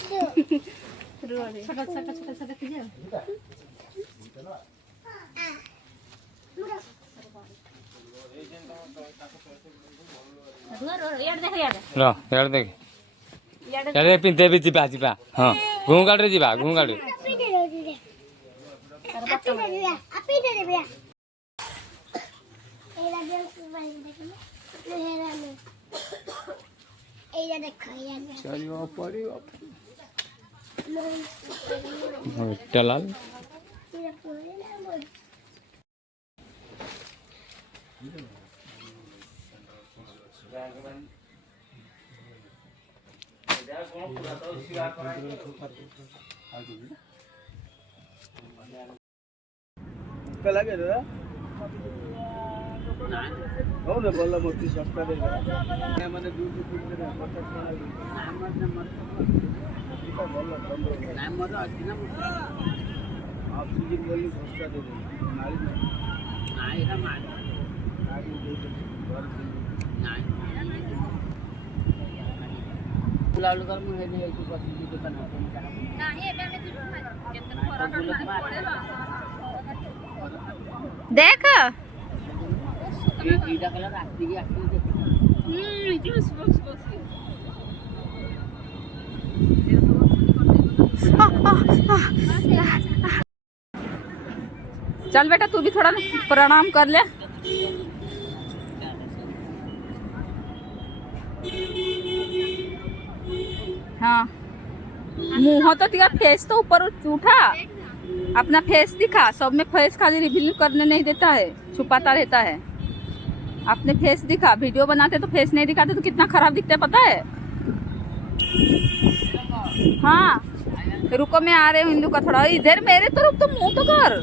छोटा छोटा छोटा छोटा कीजिए यार देख यार पिंते भी जीवा जीवा हाँ घूम गाड़ी जीवा घूम गाड़ी लाल लगे हो ना बल्ल मोती सस्ता दे मैंने दूध ऑक्सीजन बोली सस्ता दे देख चल बेटा तू भी थोड़ा प्रणाम कर ले। हाँ मुंह तो तेरा फेस तो ऊपर उठा, अपना फेस दिखा। सब में फेस खाली रिवील करने नहीं देता है, छुपाता रहता है। अपने फेस दिखा, वीडियो बनाते तो फेस नहीं दिखाते तो कितना खराब दिखता है पता है। हाँ रुको मैं आ रही हूँ, हिंदू का थोड़ा इधर मेरे तरफ तो मुंह तो कर।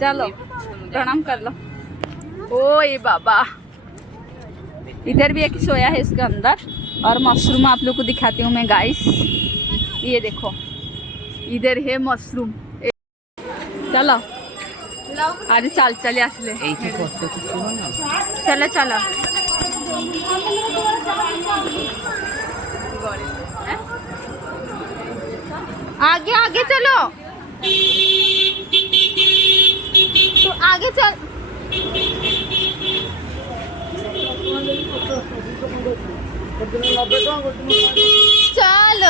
चलो प्रणाम कर लो। ओए बाबा इधर भी एक सोया है इसके अंदर, और मशरूम आप लोग को दिखाती हूँ मैं गाइस। ये देखो इधर है मशरूम। चलो आज चल चले आसले चलो चलो आगे आगे चलो तो आगे चल। चल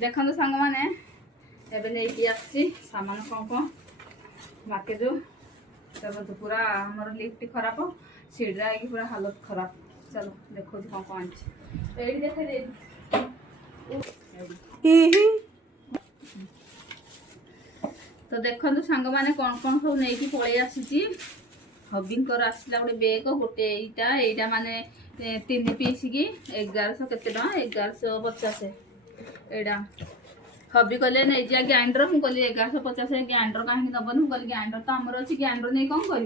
देखो सांग मैंने नहीं आसी सामान कौन कौन बाकी जो तो पूरा हमार लिफ्ट खराब सीढ़ी आई पूरा हालत खराब। चलो देखो कौन कौन अच्छे देखे तो देखो सांग मैंने कौन कौन सब नहीं पलि आसी। हबिंकर आसला गोटे बेग गोटे यहीटा माने 3 पीस की 1100 केते 1150 एडा हबी कहले नहीं जा ग्राइंडर मुझे 1150 ग्राइंडर कहीं दबन मुझे ग्राइंडर तो आमर अच्छी ग्राइंडर नहीं कौन कर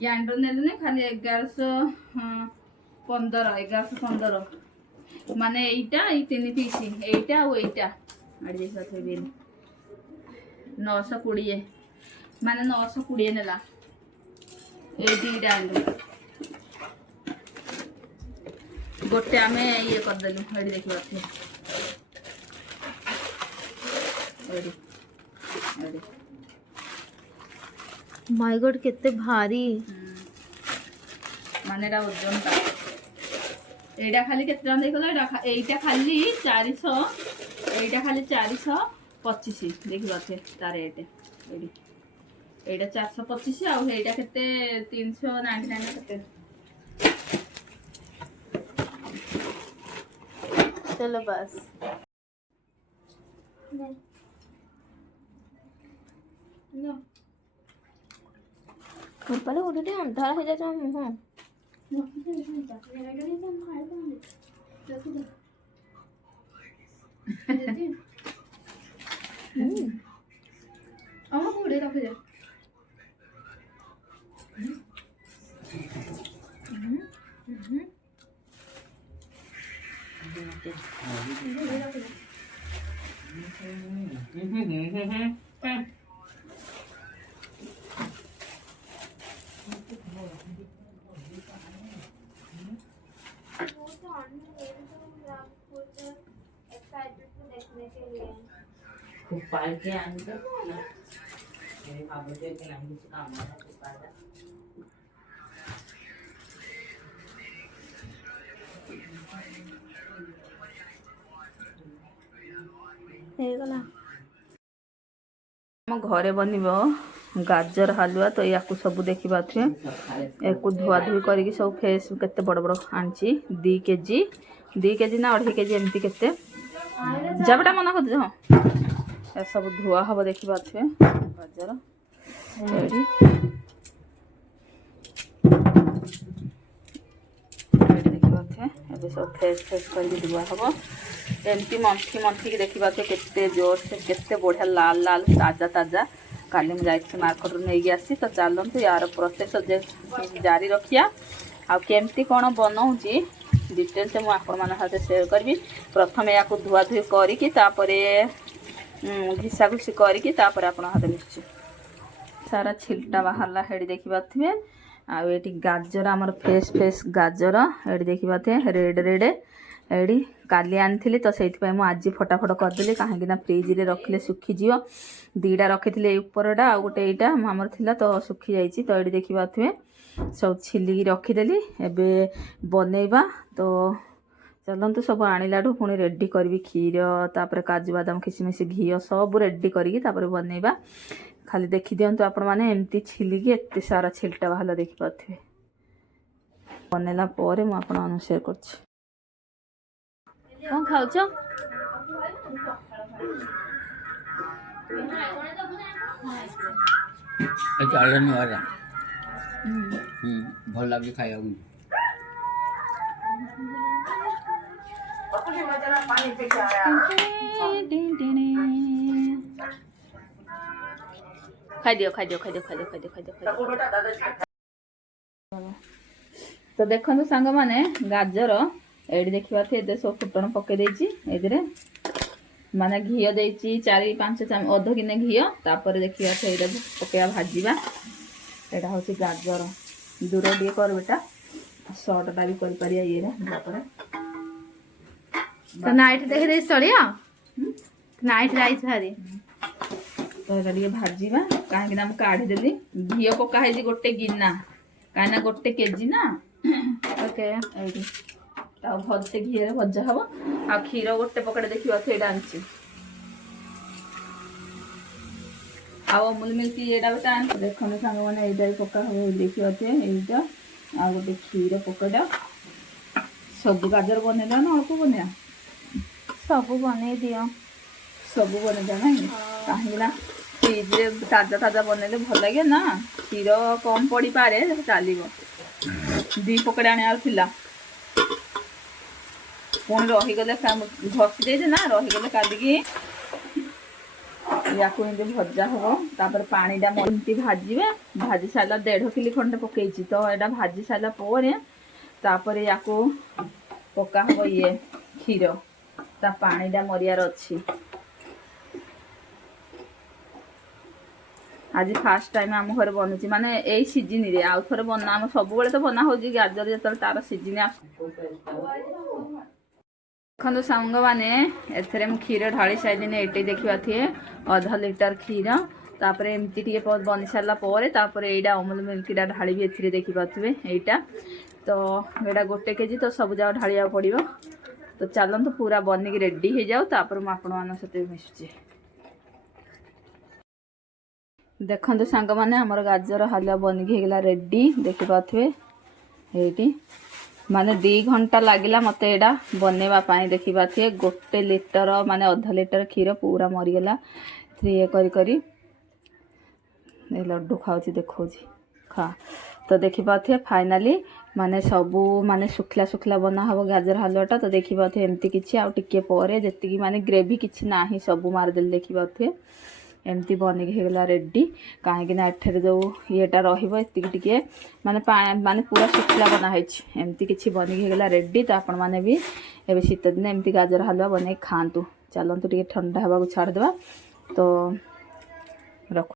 ग्राइंडर ने खाली 1115 माने यहीटा 3 पीस यहीटा और यहीटा आड़ी 920 माने 920 नेला ये दीटा गोटे आम ये करदेलु ये देखिए माय गॉड कितने भारी माने ओजन टा एटा खाली केते टका देखो एटा खाली 400 एटा खाली 425 देखिए तार रेट एटा 425 आ एटा केते 399 केते। चलो बस No. ବୋପାଲୋ ଗୋଟେ ଟିକେ ଅନ୍ଧାର ହେଇଯାଉଛି ମୋ ମୁହଁ। ହେଇଗଲା। ଆମ ଘରେ ବନିବ ଗାଜର ହାଲୁଆ। ତ ୟାକୁ ସବୁ ଦେଖିପାରୁଥିବେ। ୟାକୁ ଧୁଆଧୁଇ କରିକି ସବୁ ଫ୍ରେଶ୍ କେତେ ବଡ଼ ବଡ଼ ଆଣିଛି। 2 କେଜି ନା 2.5 କେଜି ଏମିତି କେତେ ଯାବଟା ମନା କରିଦେ। ହଁ ଏସବୁ ଧୁଆ ହବ ଦେଖିପାରୁଥିବେ ଗାଜର ଏଇଠି ଦେଖିପାରୁଥିବେ। ଏବେ ସବୁ ଫ୍ରେଶ୍ କରିକି ଧୁଆ ହବ। ଏମିତି ମନ୍ଥିକି ଦେଖିପାରୁଥିବେ କେତେ ଜୋରସେ କେତେ ବଢ଼ିଆ ଲାଲ ତାଜା। କାଲି ମୁଁ ଯାଇଥିଲି ମାର୍କେଟରୁ ନେଇକି ଆସି। ତ ଚାଲନ୍ତୁ ୟାର ପ୍ରୋସେସ୍ ଜାରି ରଖିବା। ଆଉ କେମିତି କ'ଣ ବନଉଛି ଡିଟେଲ୍ସ ମୁଁ ଆପଣମାନଙ୍କ ସାথে ସେୟାର କରିବି। ପ୍ରଥମେ ୟାକୁ ଧୁଆଧୁଇ କରିକି ତାପରେ ଘିସାଘୁସି କରିକି ତାପରେ ଆପଣଙ୍କ ହାତରେ ମିଶୁଛି ସାରା ଛିଲ୍ଟା ବାହାରିଲା। ହେଠି ଦେଖିପାରୁଥିବେ। ଆଉ ଏଠି ଗାଜର ଆମର ଫ୍ରେଶ୍ ଗାଜର ଏଠି ଦେଖିପାରୁଥିବେ ରେଡ୍ ଏଠି କାଲି ଆଣିଥିଲି। ତ ସେଇଥିପାଇଁ ମୁଁ ଆଜି ଫଟାଫଟ କରିଦେଲି କାହିଁକିନା ଫ୍ରିଜରେ ରଖିଲେ ଶୁଖିଯିବ। 2ଟା ରଖିଥିଲି ଏଇ ଉପରଟା ଆଉ ଗୋଟେ ଏଇଟା ଆମର ଥିଲା ତ ଶୁଖିଯାଇଛି। ତ ଏଠି ଦେଖିପାରୁଥିବେ ସବୁ ଛିଲିକି ରଖିଦେଲି। ଏବେ ବନେଇବା। ତ ଚାଲନ୍ତୁ ସବୁ ଆଣିଲାଠୁ ପୁଣି ରେଡ଼ି କରିବି କ୍ଷୀର ତାପରେ କାଜୁ ବାଦାମ କିସମିସ ଘିଅ ସବୁ ରେଡ଼ି କରିକି ତାପରେ ବନେଇବା। ଖାଲି ଦେଖିଦିଅନ୍ତୁ ଆପଣମାନେ ଏମିତି ଛିଲିକି ଏତେ ସାରା ଛିଲ୍ଟା ବାହାରିଲା ଦେଖିପାରୁଥିବେ। ବନେଇଲା ପରେ ମୁଁ ଆପଣମାନଙ୍କୁ ସେୟାର କରୁଛି। କ'ଣ ଖାଉଛ? ଭଲ ଲାଗୁଛି ଖାଇବାକୁ। ଖାଇଦିଅ। ତ ଦେଖନ୍ତୁ ସାଙ୍ଗମାନେ ଗାଜର ଏଇଠି ଦେଖିପାରୁଥିବେ ଏତେ ସବୁ ଫୁଟଣ ପକେଇ ଦେଇଛି। ଏଥିରେ ମାନେ ଘିଅ ଦେଇଛି 4-5 ଚାମଚ ଅଧ କିଲେ ଘିଅ। ତାପରେ ଦେଖିପାରୁଥିବେ ଏଇଟା ପକେଇବା ଭାଜିବା। ଏଇଟା ହେଉଛି ଗାଜର। ଦୂର ଟିକେ କର ବେଟା ସର୍ଟଟା ବି କରିପାରିବା ଇଏରେ ତାପରେ ତ ନାଇଟ୍ ଦେଖିଦେଇ ଚଳିଆ ନାଇଟ୍ ଯାଇଛ ଭାରି। ତ ଏଇଟା ଟିକେ ଭାଜିବା କାହିଁକିନା ମୁଁ କାଢ଼ିଦେଲି। ଘିଅ ପକା ହେଇଛି 1 ଗିନା କାହିଁକିନା 1 କେଜି ନା। ଓକେ ଏଇଠି ଆଉ ଭଲସେ ଘିଅରେ ଭଜା ହବ। ଆଉ କ୍ଷୀର 1 ପକେଟ ଦେଖିପାରୁଥିବେ ଏଇଟା ଆଣିଛି। ଆଉ ଅମୁଲ ମିଲ୍କ ଏଇଟା ବି ଆଣିଛି। ଦେଖନ୍ତୁ ସାଙ୍ଗମାନେ ଏଇଟା ବି ପକା ହବ ଦେଖିପାରୁଥିବେ ଏଇଟା ଆଉ ଗୋଟେ କ୍ଷୀର ପକେଟ। ସବୁ ଗାଜର ବନେଇଲା ନା ଅଳ୍ପ ବନେଇବା? ସବୁ ବନେଇ ଦିଅ। ସବୁ ବନେଇଦବା ନାଇଁ କାହିଁକିନା ଫ୍ରିଜରେ ତାଜା ବନେଇଲେ ଭଲ ଲାଗେ ନା। କ୍ଷୀର କମ୍ ପଡ଼ିପାରେ ଚାଲିବ। 2 ପକେଟ ଆଣିବାର ଥିଲା ପୁଣି ରହିଗଲେ ଘଷି ଦେଇଛି ନା ରହିଗଲେ କାଲିକି ୟାକୁ ଏମିତି ଭଜା ହବ। ତାପରେ ପାଣିଟା ଏମିତି ଭାଜିବେ। ଭାଜି ସାରିଲା 1.5 କିଲୋ ଖଣ୍ଡେ ପକେଇଛି। ତ ଏଇଟା ଭାଜି ସାରିଲା ପରେ ତାପରେ ୟାକୁ ପକା ହବ କ୍ଷୀର ତା ପାଣିଟା ମରିବାର ଅଛି। ଆଜି ଫାଷ୍ଟ ଟାଇମ୍ ଆମ ଘରେ ବନୁଛି ମାନେ ଏଇ ସିଜିନରେ। ଆଉ ଥରେ ବନା ଆମ ସବୁବେଳେ ତ ବନା ହେଉଛି ଗାଜର ଯେତେବେଳେ ତାର ସିଜିନ ଆସୁଛି। ଦେଖନ୍ତୁ ସାଙ୍ଗମାନେ ଏଥିରେ ମୁଁ କ୍ଷୀର ଢାଳି ସାରିଲିନି। ଏଇଠି ଦେଖିପାରୁଥିବେ 1/2 ଲିଟର କ୍ଷୀର। ତାପରେ ଏମିତି ଟିକେ ବନି ସାରିଲା ପରେ ତାପରେ ଏଇଟା ଅମୁଲ ମିଲ୍କଟା ଢାଳିବି ଏଥିରେ ଦେଖିପାରୁଥିବେ ଏଇଟା। ତ ଏଇଟା 1 କେଜି ତ ସବୁ ଯାକ ଢାଳିବାକୁ ପଡ଼ିବ। ତ ଚାଲନ୍ତୁ ପୁରା ବନିକି ରେଡ଼ି ହେଇଯାଉ ତାପରେ ମୁଁ ଆପଣମାନଙ୍କ ସହିତ ମିଶୁଛି। ଦେଖନ୍ତୁ ସାଙ୍ଗମାନେ ଆମର ଗାଜର ହାଲୁଆ ବନିକି ହେଇଗଲା ରେଡ଼ି ଦେଖିପାରୁଥିବେ ଏଇଠି। ମାନେ 2 ଘଣ୍ଟା ଲାଗିଲା ମୋତେ ଏଇଟା ବନେଇବା ପାଇଁ ଦେଖିପାରୁଥିବେ। 1 ଲିଟର ମାନେ 1/2 ଲିଟର କ୍ଷୀର ପୁରା ମରିଗଲା। ଇଏ କରି ଏ ଲଡ଼ୁ ଖାଉଛି ଦେଖାଉଛି। खा तो देखिपे फाइनाली माने सबू माने सुखला सुखला बना हम गाजर हलुआटा तो देखिपे एमती किसी आउ टिके पर जी माने ग्रेवी किसी ना सबू मारदेल देखिपे एमती बनिक होगला रेडी कहीं एठे जो येटा रही माने माने पूरा सुखला बनाई एमती किसी बनिक होगला रेडी तो आपण मैंने भी ए शीत दिन एमती गाजर हलुआ बन खातु चलतु टे ठंडा हवा छाड़देवा तो रख।